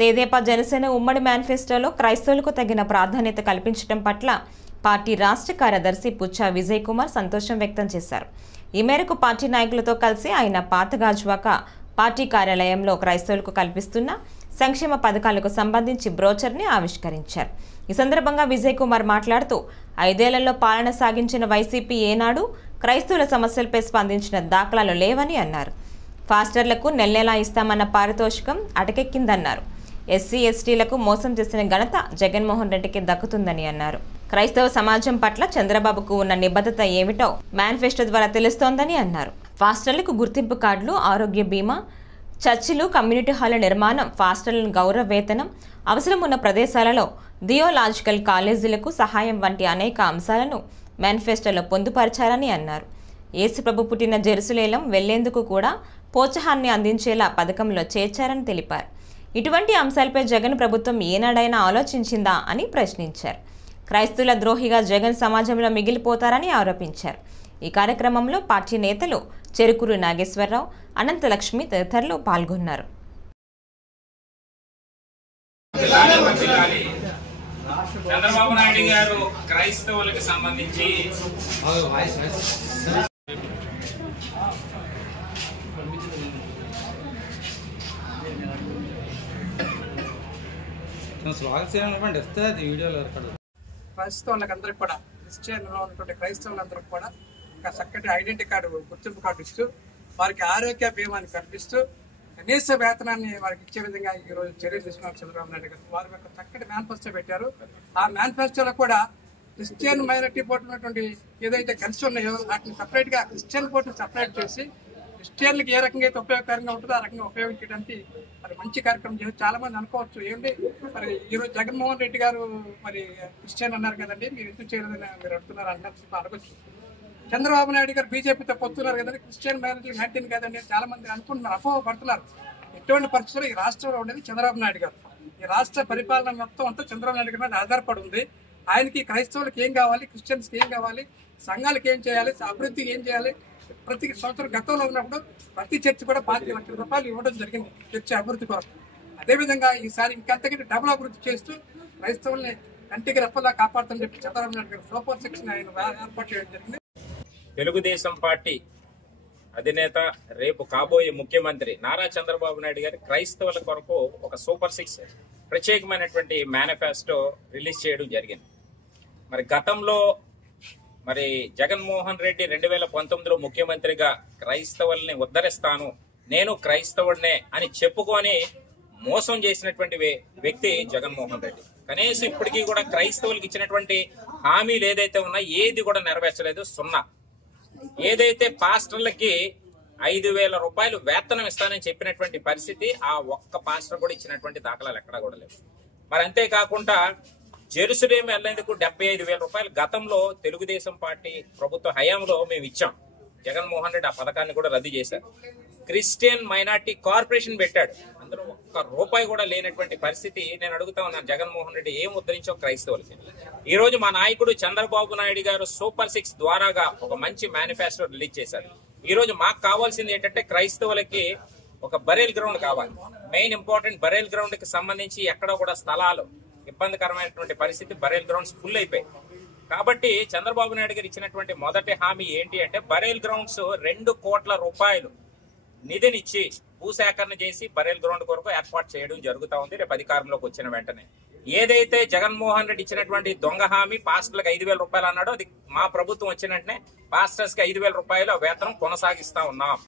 తెదేపా జనసేన ఉమ్మడి మేనిఫెస్టోలో క్రైస్తవులకు తగిన ప్రాధాన్యత కల్పించడం పట్ల పార్టీ రాష్ట్ర కార్యదర్శి పుచ్చా విజయ్ కుమార్ సంతోషం వ్యక్తం చేశారు. ఈ మేరకు పార్టీ నాయకులతో కలిసి ఆయన పాతగాజువాక పార్టీ కార్యాలయంలో క్రైస్తవులకు కల్పిస్తున్న సంక్షేమ పథకాలకు సంబంధించి బ్రోచర్ని ఆవిష్కరించారు. ఈ సందర్భంగా విజయ్ కుమార్ మాట్లాడుతూ 5 ఏళ్లలో పాలన సాగించిన వైసీపీ ఏనాడు క్రైస్తవుల సమస్యలపై స్పందించిన దాఖలాలు లేవని అన్నారు. ఫాస్టర్లకు నెలనెలా ఇస్తామన్న పారితోషికం అటకెక్కిందన్నారు. ఎస్సీ ఎస్టీలకు మోసం చేసిన ఘనత జగన్మోహన్ రెడ్డికి దక్కుతుందని అన్నారు. క్రైస్తవ సమాజం పట్ల చంద్రబాబుకు ఉన్న నిబద్ధత ఏమిటో మేనిఫెస్టో ద్వారా తెలుస్తోందని అన్నారు. ఫాస్టర్లకు గుర్తింపు కార్డులు, ఆరోగ్య బీమా, చర్చిలు, కమ్యూనిటీ హాల్ల నిర్మాణం, ఫాస్టర్లను గౌరవ వేతనం, అవసరం ఉన్న ప్రదేశాలలో థియోలాజికల్ కాలేజీలకు సహాయం వంటి అనేక అంశాలను మేనిఫెస్టోలో పొందుపరిచారని అన్నారు. యేసుప్రభు పుట్టిన జెరూసలేం వెళ్లేందుకు కూడా ప్రోత్సాహాన్ని అందించేలా పథకంలో చేర్చారని తెలిపారు. ఇటువంటి అంశాలపై జగన్ ప్రభుత్వం ఏనాడైనా ఆలోచించిందా అని ప్రశ్నించారు. క్రైస్తవుల ద్రోహిగా జగన్ సమాజంలో మిగిలిపోతారని ఆరోపించారు. ఈ కార్యక్రమంలో పార్టీ నేతలు చెరుకూరు నాగేశ్వరరావు, అనంతలక్ష్మి తదితరులు పాల్గొన్నారు. చంద్రబాబు నాయుడు గారు క్రైస్తవులకు సంబంధించి క్రైస్తవులందరికీ కూడా, క్రిస్టియన్లో ఉన్నటువంటి క్రైస్తవులందరికీ కూడా ఒక చక్కటి ఐడెంటిటీ కార్డు, గుర్తింపు కార్డు ఇస్తూ వారికి ఆరోగ్య బీమాని కల్పిస్తూ కనీస వేతనాన్ని వారికి ఇచ్చే విధంగా ఈ రోజు చర్యలు తీసుకున్నారు చంద్రబాబు నాయుడు గారు. వారి యొక్క చక్కటి మేనిఫెస్టో పెట్టారు. ఆ మేనిఫెస్టోలో కూడా క్రిస్టియన్ మైనారిటీ పోటున్నటువంటి ఏదైతే కలిసి ఉన్నాయో వాటిని సపరేట్ గా క్రిస్టియన్ పోటు సపరేట్ చేసి క్రిస్టియన్లకు ఏ రకంగా అయితే ఉపయోగకరంగా ఉంటుందో ఆ రకంగా ఉపయోగించడానికి మరి మంచి కార్యక్రమం చేసి చాలా మంది అనుకోవచ్చు, ఏంటి మరి ఈరోజు జగన్మోహన్ రెడ్డి గారు మరి క్రిస్టియన్ అన్నారు కదండి, మీరు ఎందుకు చేయలేదని మీరు అడుగుతున్నారు అంటారు అడగచ్చు. చంద్రబాబు నాయుడు గారు బీజేపీతో పొత్తున్నారు కదండి, క్రిస్టియన్ మైనారిటీ హ్యాండిల్ కదండి చాలా మంది అనుకుంటున్నారు, అపోహపడుతున్నారు. ఎటువంటి పరిస్థితుల్లో ఈ రాష్ట్రంలో ఉండేది చంద్రబాబు నాయుడు గారు. ఈ రాష్ట్ర పరిపాలన మొత్తం అంతా చంద్రబాబు నాయుడు గారి మీద ఆధారపడి ఉంది. ఆయనకి క్రైస్తవులకు ఏం కావాలి, క్రిస్టియన్స్కి ఏం కావాలి, సంఘాలకు ఏం చేయాలి, అభివృద్ధికి ఏం చేయాలి, ప్రతి సంవత్సరం గతంలో ఉన్నప్పుడు ప్రతి చర్చి కూడా 5 లక్షల రూపాయలు ఇవ్వడం జరిగింది చర్చి అభివృద్ధి కొరకు. అదేవిధంగా ఈసారి ఇంకంతకంటే డబుల్ అభివృద్ధి చేస్తూ క్రైస్తవుల్ని కంటికి రెప్పలా కాపాడుతుందని చెప్పి చంద్రబాబు నాయుడు గారు సూపర్ సెక్షన్ ఆయన ఏర్పాటు చేయడం జరిగింది. తెలుగుదేశం పార్టీ అధినేత, రేపు కాబోయే ముఖ్యమంత్రి నారా చంద్రబాబు నాయుడు గారి క్రైస్తవుల కొరకు ఒక సూపర్ 6 ప్రత్యేకమైనటువంటి మేనిఫెస్టో రిలీజ్ చేయడం జరిగింది. మరి గతంలో మరి జగన్మోహన్ రెడ్డి 2019లో ముఖ్యమంత్రిగా క్రైస్తవుల్ని ఉద్ధరిస్తాను, నేను క్రైస్తవుడినే అని చెప్పుకొని మోసం చేసినటువంటి వ్యక్తి జగన్మోహన్ రెడ్డి. కనీసం ఇప్పటికీ కూడా క్రైస్తవులకు ఇచ్చినటువంటి హామీలు ఏదైతే ఉన్నా ఏది కూడా నెరవేర్చలేదు, సున్నా. ఏదైతే పాస్టర్లకి 5,000 రూపాయలు వేతనం ఇస్తానని చెప్పినటువంటి పరిస్థితి ఆ ఒక్క పాస్టర్ కూడా ఇచ్చినటువంటి దాఖలాలు ఎక్కడా కూడా లేవు. మరి అంతేకాకుండా జెరూసలేం వెళ్లేందుకు 75,000 రూపాయలు గతంలో తెలుగుదేశం పార్టీ ప్రభుత్వ హయాంలో మేము ఇచ్చాం. జగన్మోహన్ రెడ్డి ఆ పథకాన్ని కూడా రద్దు చేశారు. క్రిస్టియన్ మైనార్టీ కార్పొరేషన్ పెట్టాడు, అందులో ఒక్క రూపాయి కూడా లేనటువంటి పరిస్థితి. నేను అడుగుతా ఉన్నాను, జగన్మోహన్ రెడ్డి ఏం ఉద్ధరించో క్రైస్తవులకి. ఈ రోజు మా నాయకుడు చంద్రబాబు నాయుడు గారు సూపర్ 6 ద్వారాగా ఒక మంచి మేనిఫెస్టో రిలీజ్ చేశారు. ఈ రోజు మాకు కావాల్సింది ఏంటంటే క్రైస్తవులకి ఒక బరేల్ గ్రౌండ్ కావాలి. మెయిన్ ఇంపార్టెంట్ బరేల్ గ్రౌండ్ కి సంబంధించి ఎక్కడ కూడా స్థలాలు ఇబ్బందికరమైనటువంటి పరిస్థితి, బరేల్ గ్రౌండ్స్ ఫుల్ అయిపోయి. కాబట్టి చంద్రబాబు నాయుడు గారు ఇచ్చినటువంటి మొదటి హామీ ఏంటి అంటే బరేల్ గ్రౌండ్స్ 2 కోట్ల రూపాయలు నిధినిచ్చి భూసేకరణ చేసి బరేల్ గ్రౌండ్ కొరకు ఏర్పాటు చేయడం జరుగుతా ఉంది రేపు అధికారంలోకి వచ్చిన వెంటనే. ఏదైతే జగన్మోహన్ రెడ్డి ఇచ్చినటువంటి దొంగ హామీ పాస్టర్లకు 5,000 రూపాయలు అన్నాడో, అది మా ప్రభుత్వం వచ్చిన వెంటనే పాస్టర్స్ కి 5,000 రూపాయలు వేతనం కొనసాగిస్తా ఉన్నాం.